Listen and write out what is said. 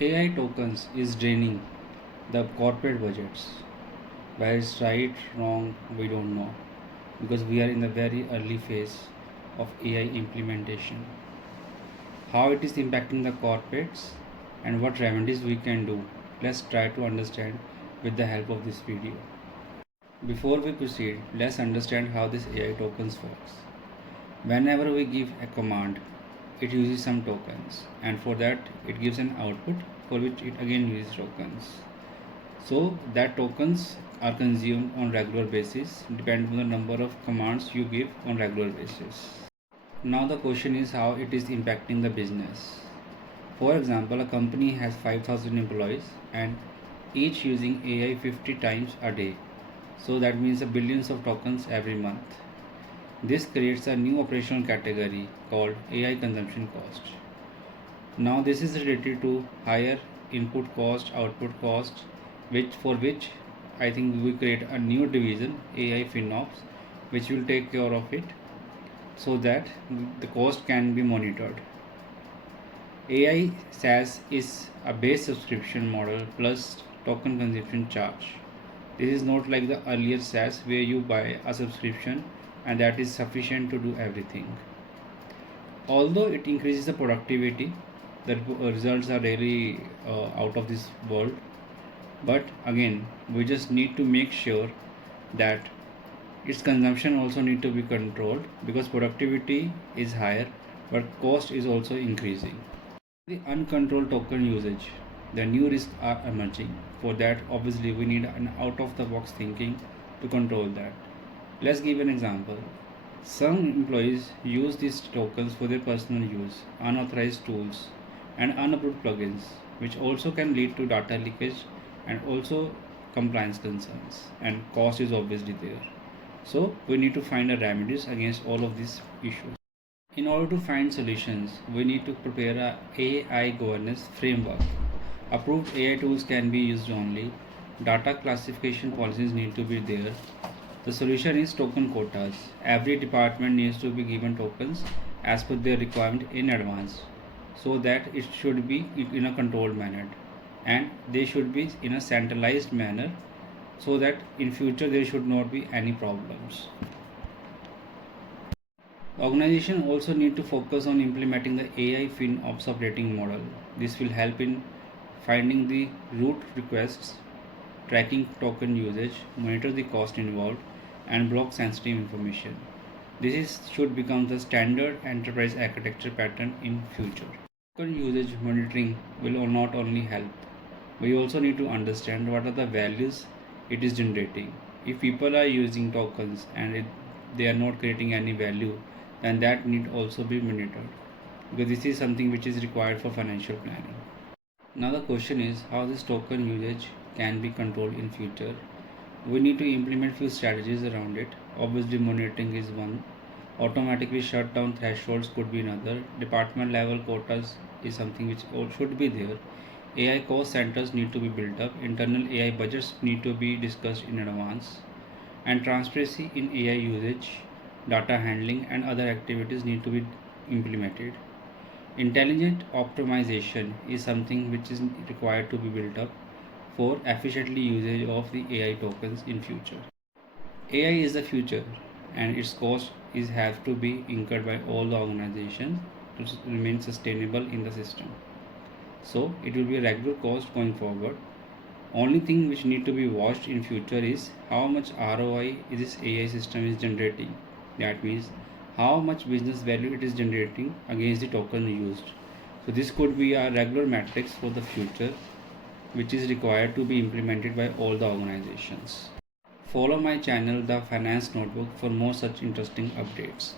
AI tokens is draining the corporate budgets. Where it's right, wrong, we don't know because we are in the very early phase of AI implementation. How it is impacting the corporates and what remedies we can do. Let's try to understand with the help of this video. Before we proceed, let's understand how this AI tokens works. Whenever we give a command, it uses some tokens, and for that it gives an output for which it again uses tokens. So that tokens are consumed on regular basis depending on the number of commands you give on regular basis. Now the question is how it is impacting the business. For example, a company has 5,000 employees and each using AI 50 times a day. So that means billions of tokens every month. This creates a new operational category called AI consumption cost. Now this is related to higher input cost, output cost, which I think we create a new division, AI FinOps, which will take care of it so that the cost can be monitored. AI SaaS is a base subscription model plus token consumption charge. This is not like the earlier SaaS where you buy a subscription and that is sufficient to do everything. Although it increases the productivity, the results are really out of this world. But again, we just need to make sure that its consumption also need to be controlled because productivity is higher but cost is also increasing. The uncontrolled token usage, the new risks are emerging. For that, obviously, we need an out of the box thinking to control that. Let's give an example. Some employees use these tokens for their personal use, unauthorized tools, and unapproved plugins, which also can lead to data leakage and also compliance concerns. And cost is obviously there. So we need to find a remedies against all of these issues. In order to find solutions, we need to prepare a AI governance framework. Approved AI tools can be used only. Data classification policies need to be there. The solution is token quotas. Every department needs to be given tokens as per their requirement in advance so that it should be in a controlled manner and they should be in a centralized manner so that in future there should not be any problems. The organization also need to focus on implementing the AI FinOps operating model. This will help in finding the root requests, tracking token usage, monitor the cost involved, and block sensitive information. Should become the standard enterprise architecture pattern in future. Token usage monitoring will not only help, we also need to understand what are the values it is generating. If people are using tokens and they are not creating any value, then that need also be monitored because this is something which is required for financial planning. Now the question is how this token usage can be controlled in future. We need to implement few strategies around it. Obviously monitoring is one. Automatically shut down thresholds could be another. Department level quotas is something which should be there. AI cost centers need to be built up. Internal AI budgets need to be discussed in advance. And transparency in AI usage, data handling and other activities need to be implemented. Intelligent optimization is something which is required to be built up for efficiently usage of the AI tokens in future. AI is the future and its cost have to be incurred by all the organizations to remain sustainable in the system. So it will be a regular cost going forward. Only thing which need to be watched in future is how much ROI this AI system is generating. That means how much business value it is generating against the token used. So this could be a regular metrics for the future which is required to be implemented by all the organizations. Follow my channel The Finance Notebook for more such interesting updates.